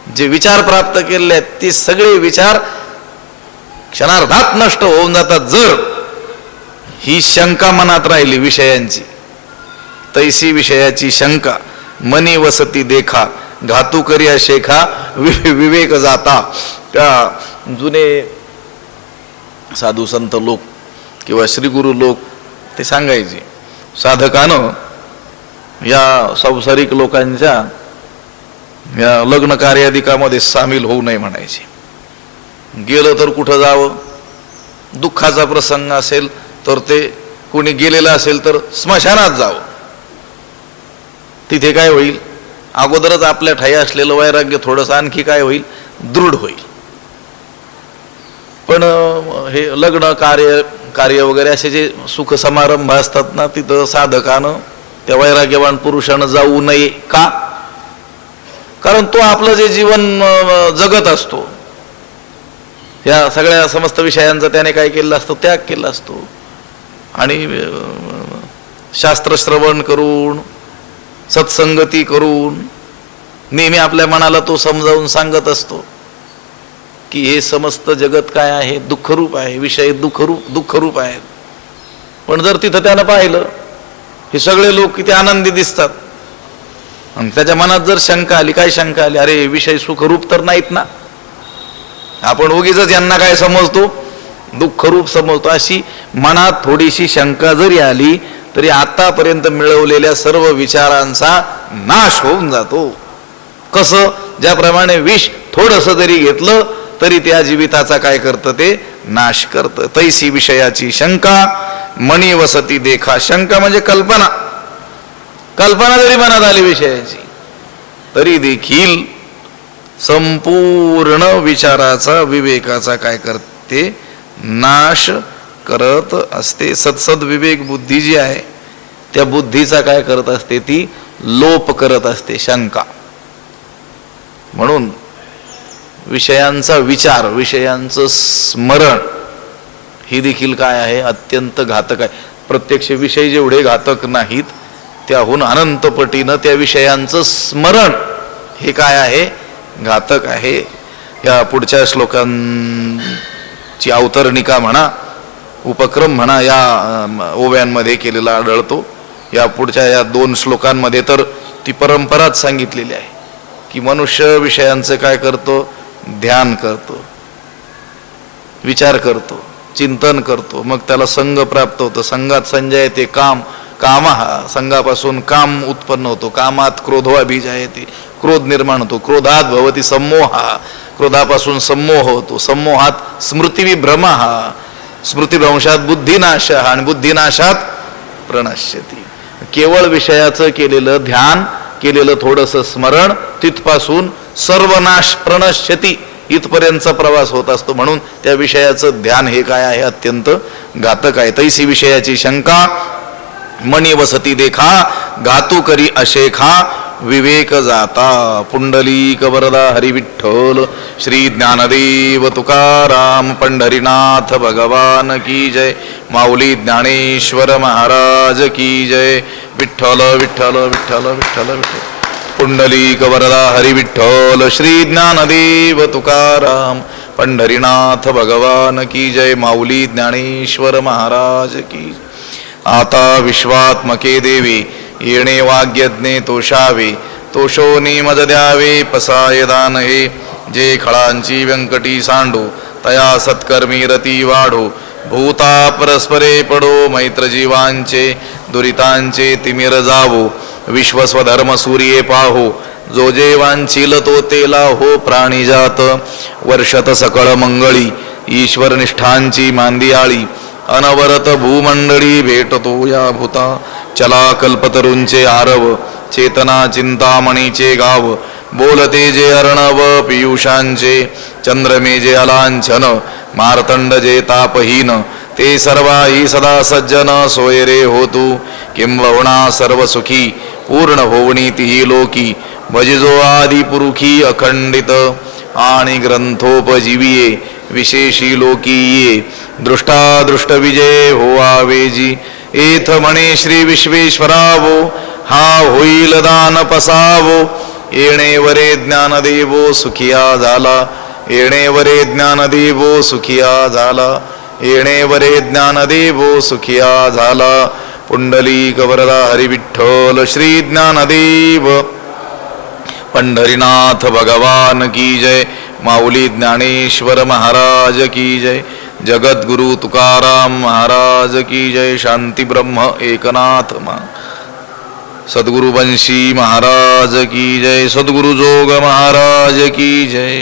जे विचार प्राप्त केले आहेत ते सगळे विचार क्षणार्धात नष्ट होऊन जातात जर ही शंका मनात राहिली विषयांची. तैसी विषयाची शंका मनी वसती देखा, घातू करिया शेखा विवेक जाता. त्या जुने साधू संत लोक किंवा श्रीगुरु लोक ते सांगायचे, साधकानं या संसारिक लोकांच्या या लग्न कार्याधिकामध्ये सामील होऊ नये म्हणायचे. गेलं तर कुठं जावं, दुःखाचा प्रसंग असेल तर ते कोणी गेलेलं असेल तर स्मशानात जावं. तिथे काय होईल, अगोदरच आपल्या ठाई असलेलं वैराग्य थोडंसं आणखी काय होईल, दृढ होईल. पण हे लग्न कार्य वगैरे असे जे सुख समारंभ असतात ना, तिथं साधकानं त्या वैराग्यवान पुरुषानं जाऊ नये. का? कारण तो आपलं जे जीवन जगत असतो, या सगळ्या समस्त विषयांचा त्याने काय केलं असतं, त्याग केला असतो. आणि शास्त्र श्रवण करून, सत्संगती करून नेहमी आपल्या मनाला तो समजावून सांगत असतो की हे समस्त जगत काय आहे, दुःखरूप आहे, विषय दुःखरूप आहेत. पण जर तिथं त्यानं पाहिलं हे सगळे लोक किती आनंदी दिसतात आणि त्याच्या मनात जर शंका आली, काय शंका आली, अरे विषय सुखरूप तर नाहीत ना, आपण उगीच यांना काय समजतो, दुःखरूप समजतो. अशी मनात थोडीशी शंका जरी आली तरी आतापर्यंत मिळवलेल्या सर्व विचारांचा नाश होऊन जातो. कसं? ज्याप्रमाणे विष थोडंसं जरी घेतलं तरी त्या जीविताचा काय करतं, ते नाश करतं. तैसी विषयाची शंका मनी वसती देखा. शंका म्हणजे कल्पना. कल्पना जरी मनात आली विषयाची तरी देखील संपूर्ण विचाराचा, विवेकाचा काय करते, नाश करत असते. सत्सद विवेक बुद्धी जी आहे त्या बुद्धीचा काय करत असते, ती लोप करत असते शंका. म्हणून विषयांचा विचार, विषयांचं स्मरण ही देखील काय आहे, अत्यंत घातक आहे. प्रत्यक्ष विषय जेवढे घातक नाहीत त्याहून अनंत पटीनं त्या विषयांचं स्मरण हे काय आहे, घातक आहे. या पुढच्या श्लोकांची अवतरणिका म्हणा, उपक्रम म्हणा, या ओव्यांमध्ये केलेला आढळतो. या पुढच्या या 2 श्लोकांमध्ये तर ती परंपराच सांगितलेली आहे की मनुष्य विषयांचं काय करतो, ध्यान करतो, विचार करतो, चिंतन करतो, मग त्याला संग प्राप्त होतो. संगात संजय ते काम, कामहा, संघापासून काम उत्पन्न होतो. कामात क्रोधोअभिज आहे, ते क्रोध निर्माण होतो. क्रोधात भवती सम्मोहा, क्रोधापासून सम्मोह होतो. सम्मोहात स्मृतिविभ्रमः, स्मृतिभ्रंशात बुद्धिनाश, आणि बुद्धिनाशात प्रणश्यती. केवळ विषयाचं केलेलं ध्यान, केलेलं थोडंसं स्मरण, तिथपासून सर्वनाश, प्रणश्यती इथपर्यंतचा प्रवास होत असतो. म्हणून त्या विषयाचं ध्यान हे काय आहे, अत्यंत घातक आहे. तैसी विषयाची शंका मनी वसती देखा, घातू करी अशेखा विवेक जाता. पुंडलीक वरदा हरी विठ्ठल, श्री ज्ञानदेव तुकाराम पंढरीनाथ भगवान की जय. माऊली ज्ञानेश्वर महाराज की जय. विठ्ठल विठ्ठल विठ्ठल विठ्ठल विठ्ठल. पुंडलीक वरदा हरी विठ्ठल, श्री ज्ञानदेव तुकाराम पंढरीनाथ भगवान की जय. माऊली ज्ञानेश्वर महाराज की. आता विश्वात्मके देवी येणे वाग्यज्ञे तोषावे, तोषोनी मज द्यावे पसाय दान हे. जे खळांची व्यंकटी सांडो, तया सत्कर्मी रती वाढो. भूता परस्परे पडो, मैत्र जीवांचे दुरितांचे तिमिर जावो. विश्वस्वधर्म सूर्ये पाहो, जो जे वांछील तो तेला हो प्राणीजात. वर्षत सकळ मंगळी, ईश्वर निष्ठांची मांदियाळी. अनवरत भूमंडळी भेटतो या भूता. चला कल्पतरूंचे आरव, चेतना चिंतामणीचे गाव. बोलते जे अर्णव पियुषांचे, चंद्रमे जे अलांछन. मार्तंड जे तापहीन, ते सर्वाही सदा सज्जन. सोय रे हो तू किंबहुना सर्व सुखी, पूर्ण होवणी तिही लोकी भजिजो आदि पुरुखी अखंडित आणि ग्रंथोपजीविये विशेषी लोकी ये दृष्टादृष्ट विजय होवावेजी एथ म्हणे श्री विश्वेश्वरावो हा होईल दान पसावो येणे वरे ज्ञानदेवो सुखिया झाला येणे वरे ज्ञानदेवो सुखिया झाला येणे वरे ज्ञानदेवो सुखिया झाला पुंडलिक वरदा हरी विठ्ठल श्री ज्ञानदेव पंढरीनाथ भगवान की जय माऊली ज्ञानेश्वर महाराज की जय जगद्गुरु तुकाराम महाराज की जय शांती ब्रह्म एकनाथ सद्गुरु बंशी महाराज की जय सद्गुरु जोग महाराज की जय।